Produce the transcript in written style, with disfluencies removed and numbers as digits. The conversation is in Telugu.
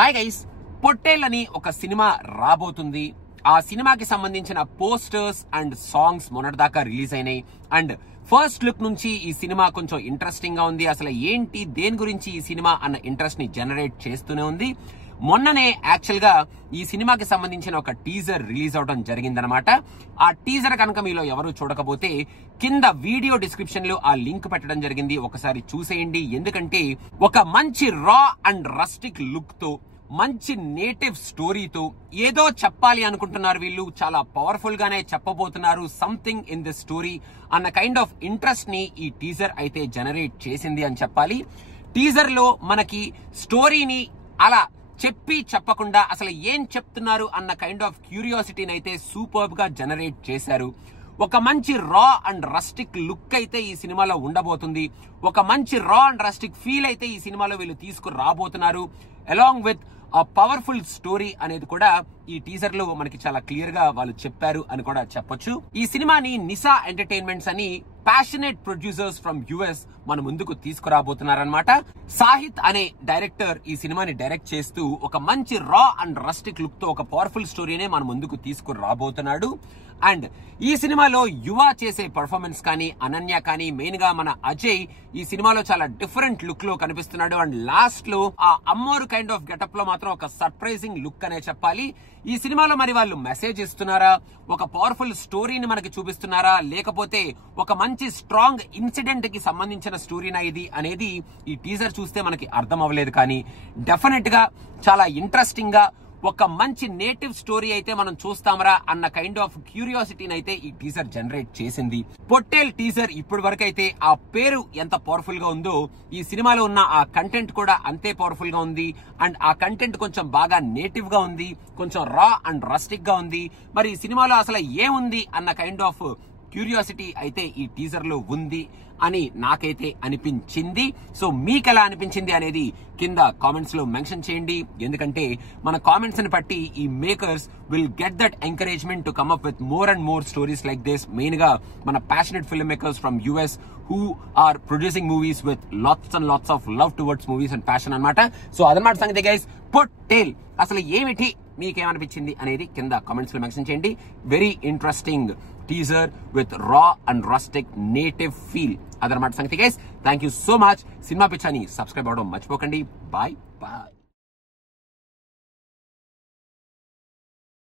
హాయ్ గైస్, పొట్టేల్ అని ఒక సినిమా రాబోతుంది. ఆ సినిమాకి సంబంధించిన పోస్టర్స్ అండ్ సాంగ్స్ మొన్నటిదాకా రిలీజ్ అయినాయి. అండ్ ఫస్ట్ లుక్ నుంచి ఈ సినిమా కొంచెం ఇంట్రెస్టింగ్ గా ఉంది. అసలు ఏంటి, దేని గురించి ఈ సినిమా అన్న ఇంట్రెస్ట్ ని జనరేట్ చేస్తూనే ఉంది. మొన్ననే యాక్చువల్ గా ఈ సినిమాకి సంబంధించిన ఒక టీజర్ రిలీజ్ అవడం జరిగిందనమాట. ఆ టీజర్ కనుక మీలో ఎవరు చూడకపోతే కింద వీడియో డిస్క్రిప్షన్ లో ఆ లింక్ పెట్టడం జరిగింది, ఒకసారి చూసేయండి. ఎందుకంటే ఒక మంచి రా అండ్ రస్టిక్ లుక్ తో, మంచి నేటివ్ స్టోరీతో ఏదో చెప్పాలి అనుకుంటున్నారు వీళ్ళు. చాలా పవర్ఫుల్ గానే చెప్పబోతున్నారు సంథింగ్ ఇన్ దిస్ స్టోరీ అన్న కైండ్ ఆఫ్ ఇంట్రెస్ట్ ని ఈ టీజర్ అయితే జనరేట్ చేసింది అని చెప్పాలి. టీజర్ లో మనకి స్టోరీని అలా చెప్పకుండా అసలు ఏం చెప్తున్నారు అన్న కైండ్ ఆఫ్ క్యూరియాసిటీని అయితే సూపర్బ్ గా జనరేట్ చేశారు. ఒక మంచి రా అండ్ రస్టిక్ లుక్ అయితే ఈ సినిమాలో ఉండబోతుంది. ఒక మంచి రా అండ్ రస్టిక్ ఫీల్ అయితే ఈ సినిమాలో వీళ్ళు తీసుకురాబోతున్నారు. అలాంగ్ విత్ ఆ పవర్ఫుల్ స్టోరీ అనేది కూడా ఈ టీజర్ లో మనకి చాలా క్లియర్ గా వాళ్ళు చెప్పారు అని కూడా చెప్పొచ్చు. ఈ సినిమాని నిసా ఎంటర్టైన్మెంట్స్ అని ప్యాషనేట్ ప్రొడ్యూసర్స్ ఫ్రమ్ యుఎస్ మన ముందుకు తీసుకురాబోతున్నారన్నమాట. సాహిత్ అనే డైరెక్టర్ ఈ సినిమాని డైరెక్ట్ చేస్తూ ఒక మంచి రా అండ్ రస్టిక్ లుక్ తో ఒక పవర్ఫుల్ స్టోరీనే మన ముందుకు తీసుకురాబోతున్నాడు. అండ్ ఈ సినిమాలో యువ చేసే పర్ఫార్మెన్స్ కానీ, అనన్య కానీ, మెయిన్ గా మన అజయ్ ఈ సినిమాలో చాలా డిఫరెంట్ లుక్ లో కనిపిస్తున్నాడు. అండ్ లాస్ట్ లో ఆ అమ్మోరు కైండ్ ఆఫ్ గెటప్ లో మాత్రం ఒక సర్ప్రైజింగ్ లుక్ అనే చెప్పాలి. ఈ సినిమాలో మరి వాళ్ళు మెసేజ్ ఇస్తున్నారా, ఒక పవర్ఫుల్ స్టోరీని మనకి చూపిస్తున్నారా, లేకపోతే ఒక మంచి స్ట్రాంగ్ ఇన్సిడెంట్ కి సంబంధించిన స్టోరీనా ఇది అనేది ఈ టీజర్ చూస్తే మనకి అర్థం అవ్వలేదు. కానీ డెఫినెట్ గా చాలా ఇంట్రెస్టింగ్ గా ఒక మంచి నేటివ్ స్టోరీ అయితే మనం చూస్తామరా అన్న కైండ్ ఆఫ్ క్యూరియాసిటీని అయితే ఈ టీజర్ జనరేట్ చేసింది. పొట్టేల్ టీజర్ ఇప్పటి వరకు అయితే ఆ పేరు ఎంత పవర్ఫుల్ గా ఉందో ఈ సినిమాలో ఉన్న ఆ కంటెంట్ కూడా అంతే పవర్ఫుల్ గా ఉంది. అండ్ ఆ కంటెంట్ కొంచెం బాగా నేటివ్ గా ఉంది, కొంచెం రా అండ్ రస్టిక్ గా ఉంది. మరి ఈ సినిమాలో అసలు ఏముంది అన్న కైండ్ ఆఫ్ క్యూరియాసిటీ అయితే ఈ టీజర్ లో ఉంది అని నాకైతే అనిపించింది. సో మీకు ఎలా అనిపించింది అనేది కింద కామెంట్స్ లో మెన్షన్ చేయండి. ఎందుకంటే మన కామెంట్స్ ని బట్టి ఈ makers will get that encouragement to come up with more and more stories like this. Main గా మన passionate film makers from US who are producing movies with lots and lots of love towards movies and passion అన్నమాట. సో అదనమాట సంగతి గైస్. పొట్టేల్ అసలు ఏమిటి, మీకేమనిపించింది అనేది కింద కామెంట్స్ లో మెన్షన్ చేయండి. Very interesting teaser with raw and rustic native feel. అదనమాట సంగతి guys. Thank you so much. Cinema పిచ్చాని సబ్స్క్రైబ్ అవ్వడం మర్చిపోకండి. Bye bye.